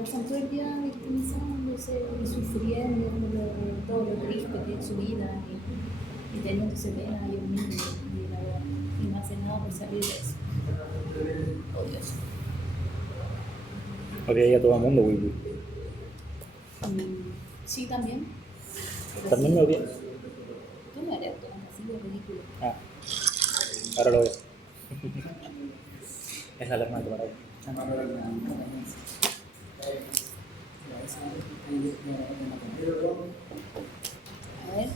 Pasan todo el día victimizándose y sufriendo todo lo triste que es su vida y teniéndose pena a ellos mismos y no hace nada por salir de eso. Oh Dios. Odia a todo el mundo, güey. Sí, también. Pero También sí, me odia. tú no eres todo así de ridículo. Ah, ahora lo veo. Es la alarma de Maravilla. A ver,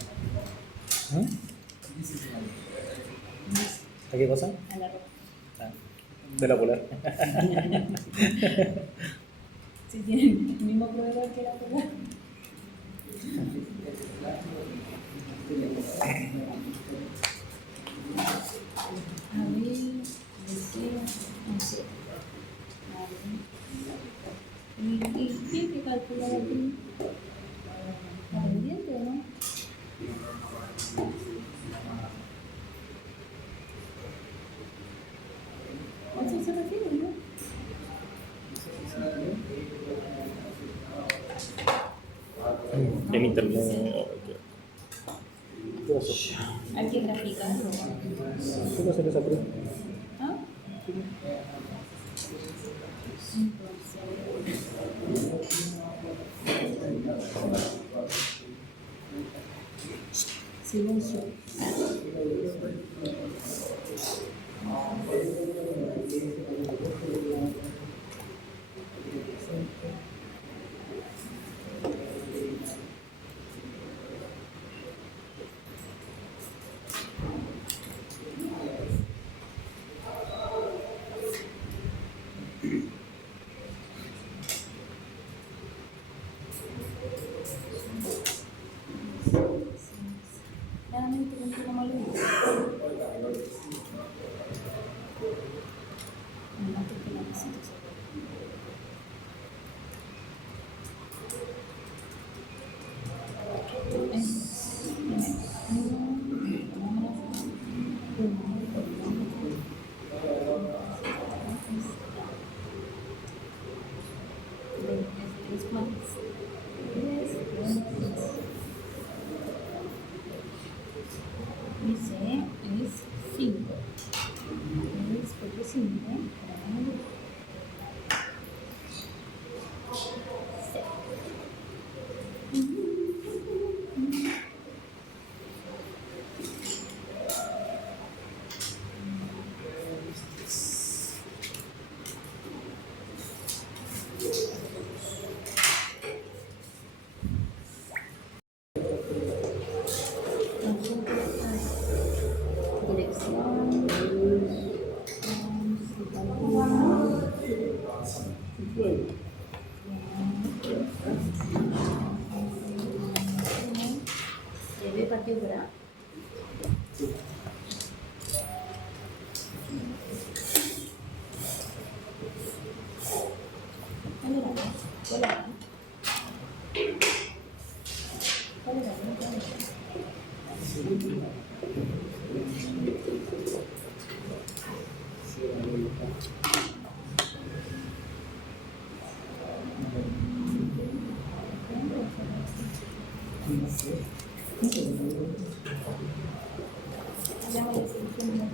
¿A qué cosa? a la ropa. Ah, de la polar. Si tiene el mismo proveedor que la polar. A ver, deseo, no sé. A ver. ¿Y qué te calcula aquí? ¿La pendiente o no? ¿A eso se refiere, no? En internet. ¿Qué pasó? Hay que graficarlo. ¿Qué pasó que se abrió? ¿Ah? Silencio. Claramente con una mala idea. Antes que la visita se dice es 5. Es porque 5. Dirección. ¿Se ve partido por A? ¿Cuál era? ¿Cuál era? ¿Cuál era? Llama la solución de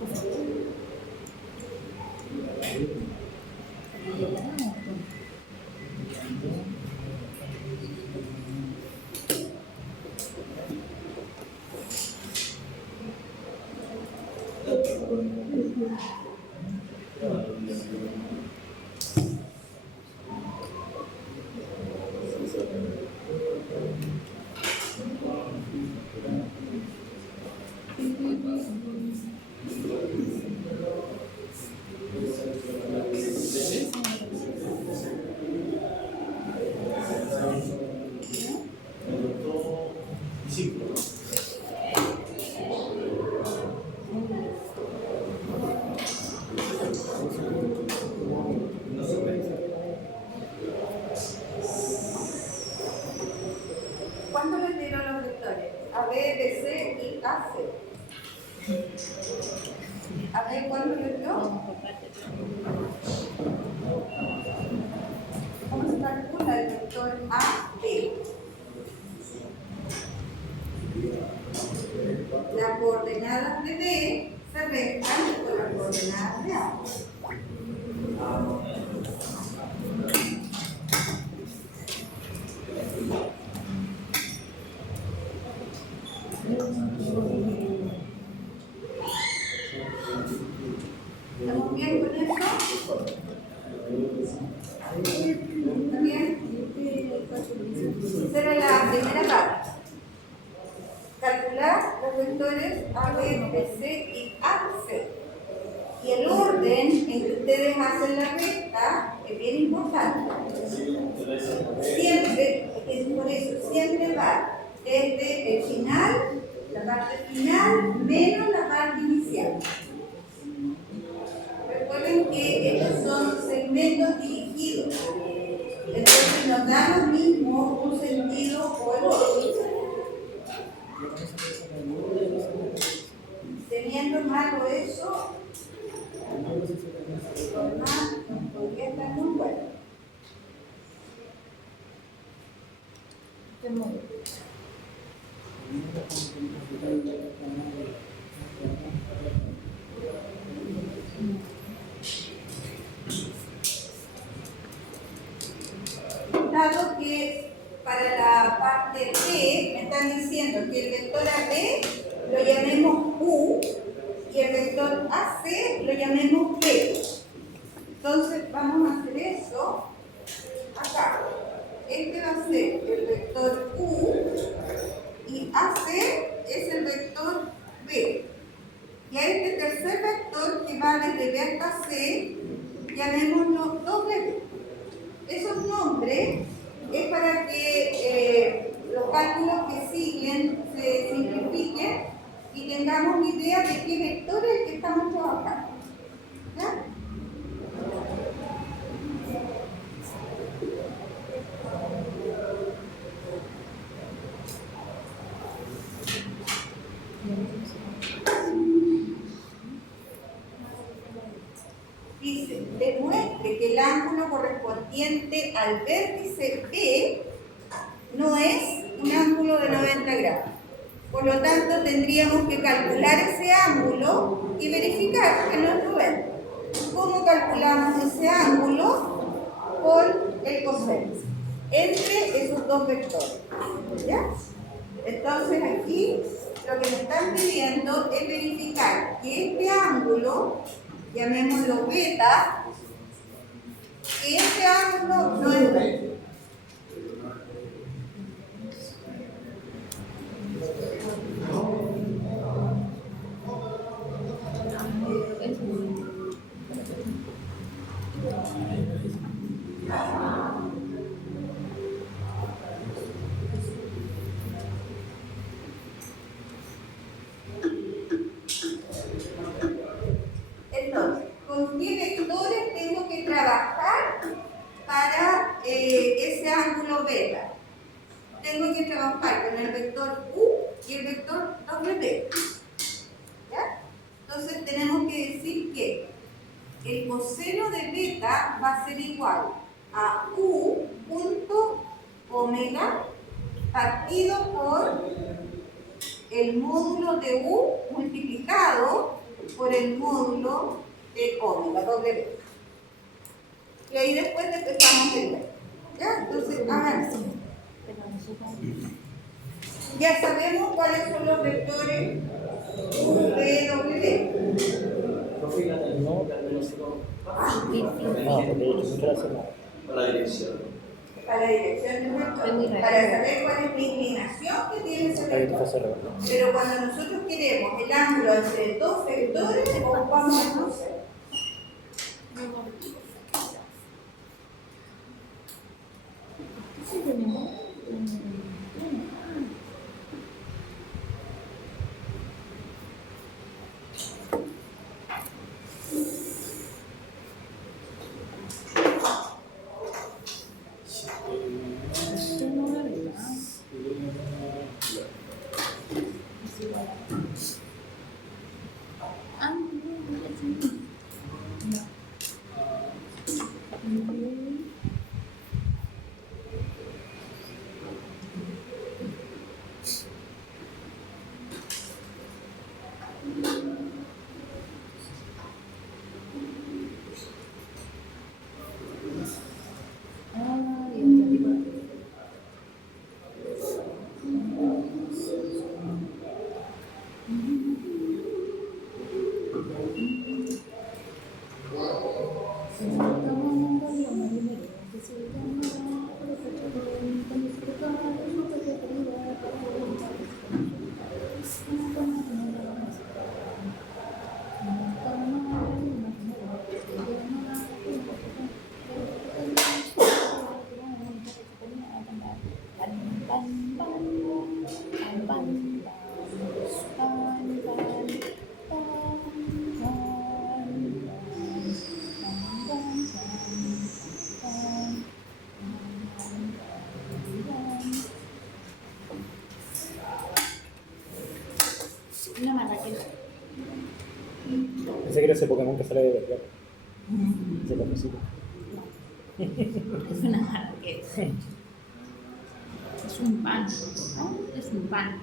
¿Cuánto les dieron los vectores? A, B, B, C y A, C. A ver, ¿cuánto les dio? ¿Cómo se calcula? vector AB. Las coordenadas de B se restan con las coordenadas de A. ¿Estamos bien con eso? ¿Está bien? Esa era la primera parte. Calcular los vectores A, B, B, C y AC. Y el orden en que ustedes hacen la recta es bien importante. Siempre, es por eso, siempre va desde el final, la parte final, menos la parte inicial. Recuerden que estos son segmentos dirigidos. Entonces nos da lo mismo un sentido o el otro. Teniendo malo eso, podría estar muy bueno. Qué muy bien. Dado que para la parte B me están diciendo que el vector AB lo llamemos U y el vector AC lo llamemos B. Entonces vamos a hacer eso acá. Este va a ser el vector U y AC es el vector B. Y a este tercer vector que va desde B hasta C, llamémoslo W. Esos nombres es para que los cálculos que siguen se simplifiquen y tengamos idea de qué vector es el que estamos trabajando. ¿Ya? Dice, demuestre que el ángulo correspondiente al vértice B no es un ángulo de 90 grados. Por lo tanto, tendríamos que calcular ese ángulo y verificar que no es 90. ¿Cómo calculamos ese ángulo? Con el coseno entre esos dos vectores. ¿Ya? Entonces aquí lo que me están pidiendo es verificar que este ángulo, llamémoslo beta, que este ángulo no es 90. Entonces, ¿con qué vectores tengo que trabajar para ese ángulo beta? Tengo que trabajar con el vector U y el vector W. ¿Ya? Entonces tenemos que decir que el coseno de beta va a ser igual a U punto omega partido por el módulo de U multiplicado por el módulo de omega, W. Y ahí después empezamos el B. ¿Ya? Entonces, hagan así. Ya sabemos cuáles son los vectores U, V, W. No, porque yo no quiero hacer nada. Para la dirección. Para la dirección del vector, para saber cuál es la inclinación que tiene ese Hay que vector. hacerlo. Pero cuando nosotros queremos el ángulo entre dos vectores, ocupamos el coseno. Pensé que era ese Pokémon que sale de verdad. De la música. Es una marqueta. Es un pan, ¿no? Es un pan.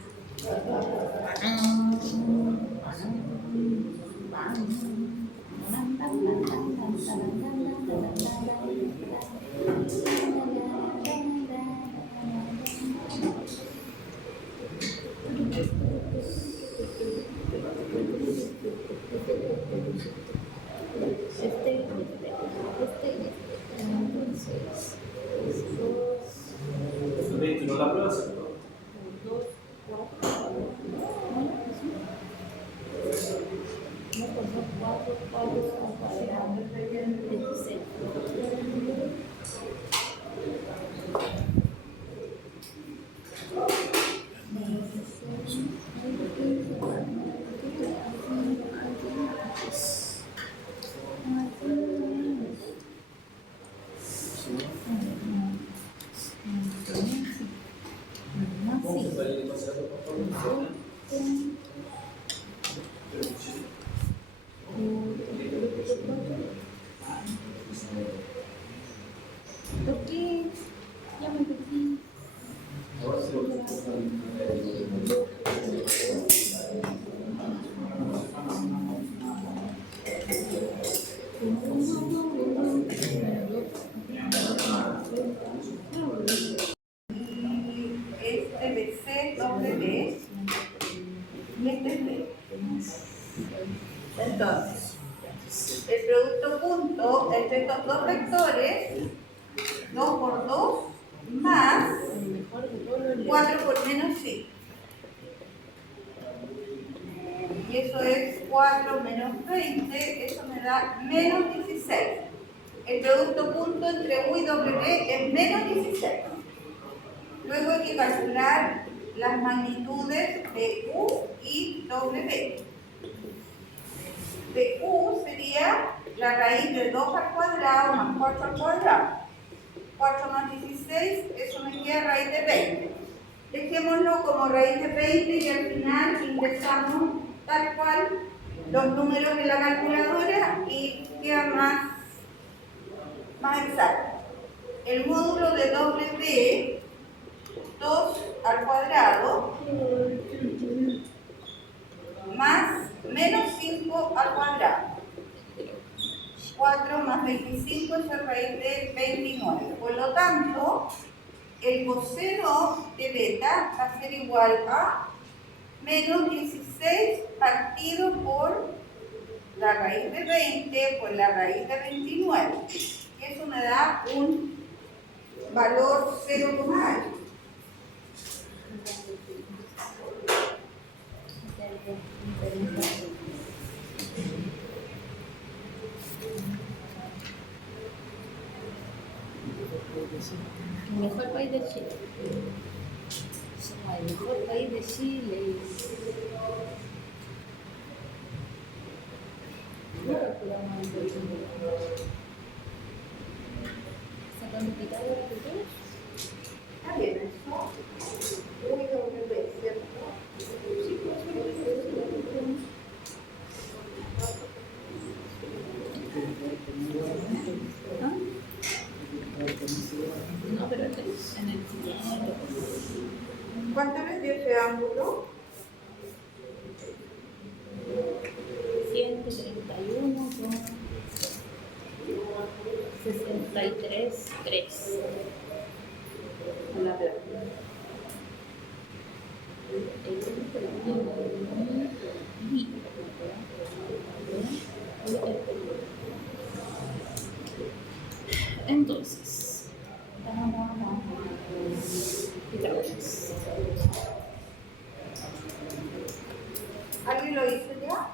¿No la pruebas? ¿Por qué? Ya me perdí. Este BC doble B y este es B. Entonces, el producto punto entre estos dos vectores, 2 por 2 más 4 por menos 5. Y eso es 4 menos 20, eso me da menos 16. El producto punto entre U y W es menos 16. Luego hay que calcular las magnitudes de U y W. De U sería la raíz de 2 al cuadrado más 4 al cuadrado. 4 más 16, eso me queda raíz de 20. Dejémoslo como raíz de 20 y al final ingresamos tal cual los números de la calculadora y queda más exacto. El módulo de W, 2 al cuadrado, más menos 5 al cuadrado. 4 más 25 es la raíz de 29. Por lo tanto, el coseno de beta va a ser igual a menos 16 partido por la raíz de 20 por la raíz de 29. Eso me da un valor 0,8. El mejor país de Chile. Somos el mejor país de Chile. Sacando Pitágoras de todos. Está bien, eso. U y W, ¿cierto? No, pero en el siguiente. ¿Cuánto les dio ese ángulo? 131 con 63, 3. A la vez. Entonces, Pitágoras. ¿Alguien lo hizo ya?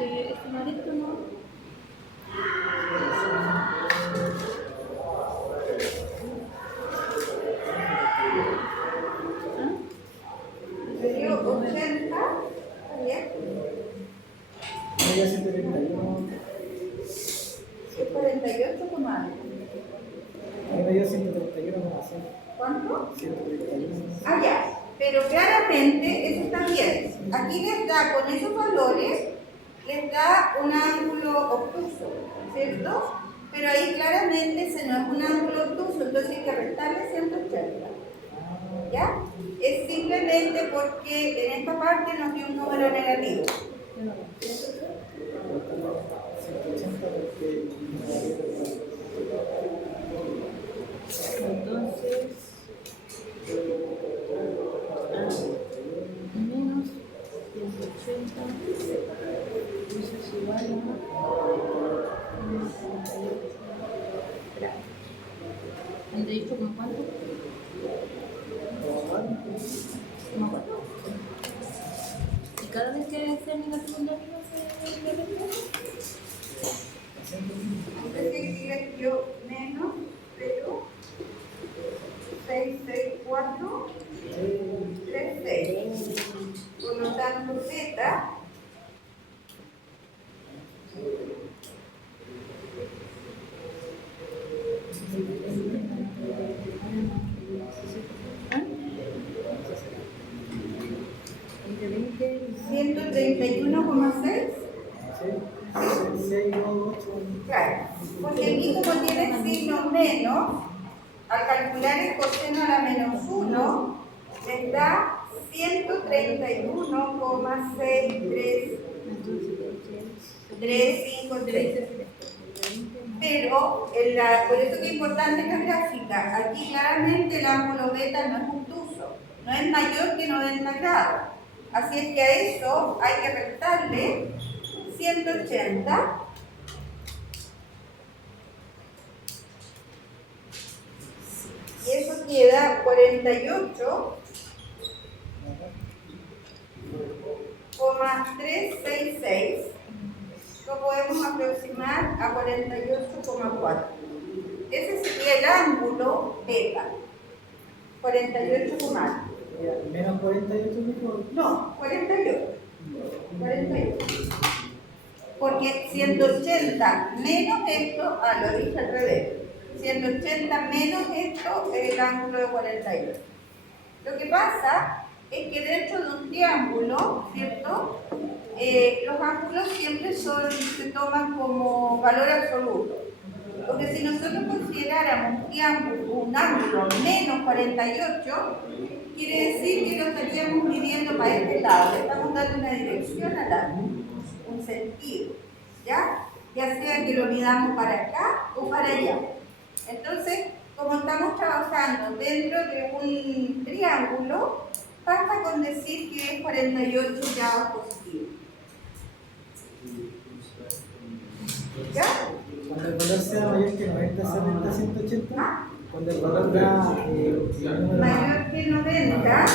Este marito no. 48 como algo. A mí me dio 131,6. ¿Cuánto? 131. Ah, ya. Pero claramente eso está bien. Aquí les da, con esos valores, les da un ángulo obtuso, ¿cierto? Pero ahí claramente ese no es un ángulo obtuso, entonces hay que restarle 180. ¿Ya? Es simplemente porque en esta parte nos dio un número negativo. 180 porque. Entonces, menos 180, eso es igual a 38, ¿como cuánto? ¿Como cuánto? ¿Y cada vez que sea negativo de arriba se le resta? Entonces aquí les dio menos 0, 6, 6, 4, 3, 6. Por lo tanto, Z Entre 20 y 131,6. 6, 8. Claro, porque aquí como tiene el signo menos, al calcular el coseno a la menos 1, les da 131,63353. Pero, por eso que es importante la gráfica, aquí claramente el ángulo beta no es obtuso, no es mayor que 90 grados. Así es que a eso hay que restarle 180. Y eso queda 48,366. Lo podemos aproximar a 48,4. Ese sería el ángulo beta. 48,4. Menos 48 mejor. No, 48. 48. Porque 180 menos esto, lo dije al revés. 180 menos esto es el ángulo de 48. Lo que pasa es que dentro de un triángulo, ¿cierto? Los ángulos siempre se toman como valor absoluto. Porque si nosotros consideráramos un ángulo menos 48, quiere decir que lo estaríamos midiendo para este lado. Le estamos dando una dirección al ángulo, un sentido, ¿ya? Ya sea que lo midamos para acá o para allá. Entonces, como estamos trabajando dentro de un triángulo, basta con decir que es 48 grados positivos. ¿Ya? Cuando el valor sea mayor que 90, 70, 180, cuando el valor da mayor que 90,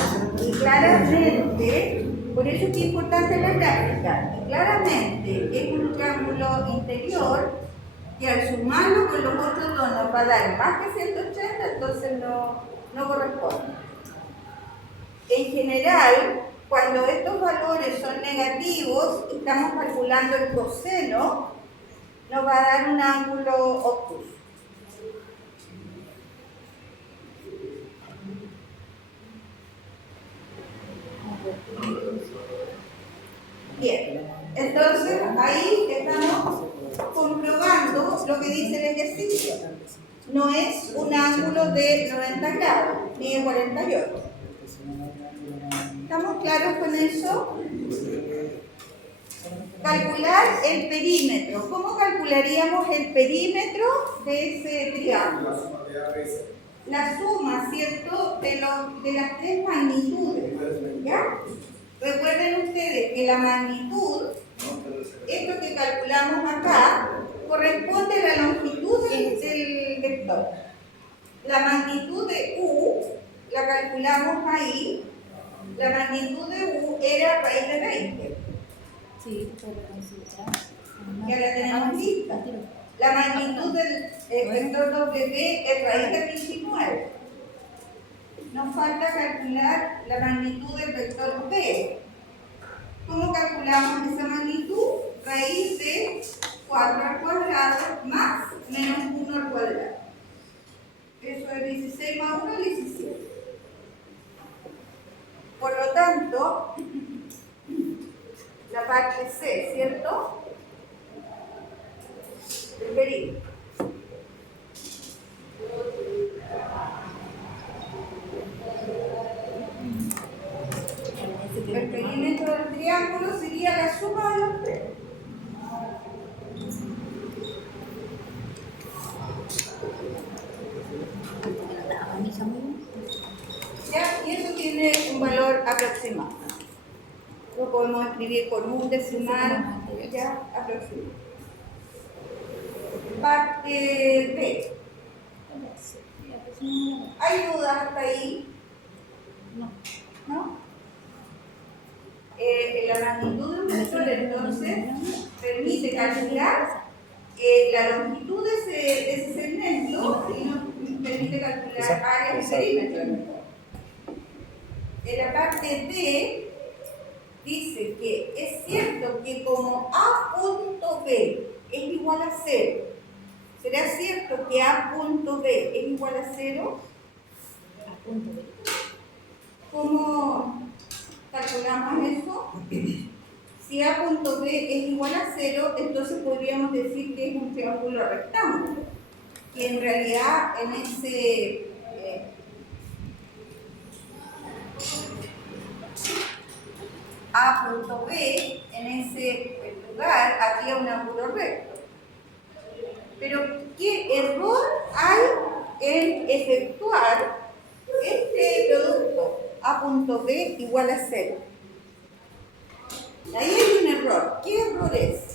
y claramente, por eso es que es importante la gráfica, y claramente es un triángulo interior que al sumarlo con los otros dos nos va a dar más que 180, entonces no corresponde. En general, cuando estos valores son negativos, estamos calculando el coseno, nos va a dar un ángulo obtuso. Bien, entonces ahí estamos comprobando lo que dice el ejercicio. No es un ángulo de 90 grados, ni de 48. ¿Estamos claros con eso? Calcular el perímetro. ¿Cómo calcularíamos el perímetro de ese triángulo? La suma, ¿cierto?, de las tres magnitudes, ¿ya? Recuerden ustedes que la magnitud, esto que calculamos acá, corresponde a la longitud del vector. La magnitud de U, la calculamos ahí, la magnitud de U era raíz de 20. Sí, pero consideramos. Ya la tenemos lista. La magnitud del vector W es raíz de 29. Nos falta calcular la magnitud del vector B. ¿Cómo calculamos esa magnitud? Raíz de 4 al cuadrado más menos 1 al cuadrado. Eso es 16 más 1 es 17. Por lo tanto, la parte C, ¿cierto? El perímetro. El perímetro del triángulo sería la suma de los tres. La manija muy ¿Ya? Y eso tiene un valor aproximado. Lo podemos escribir con un decimal, ya, aproximado. Parte B. ¿Hay dudas hasta ahí? No. ¿No? La magnitud de un vector entonces permite calcular la longitud de ese segmento y nos permite calcular áreas de perímetro. En la parte B dice que es cierto que como A punto B es igual a 0, ¿será cierto que A punto B es igual a 0? A punto de. ¿Cómo calculamos eso? Si A punto B es igual a 0, entonces podríamos decir que es un triángulo rectángulo. Y en realidad en ese A punto B, en ese lugar, había un ángulo recto. Pero, ¿qué error hay en efectuar este producto A punto B igual a 0? Ahí hay un error. ¿Qué error es?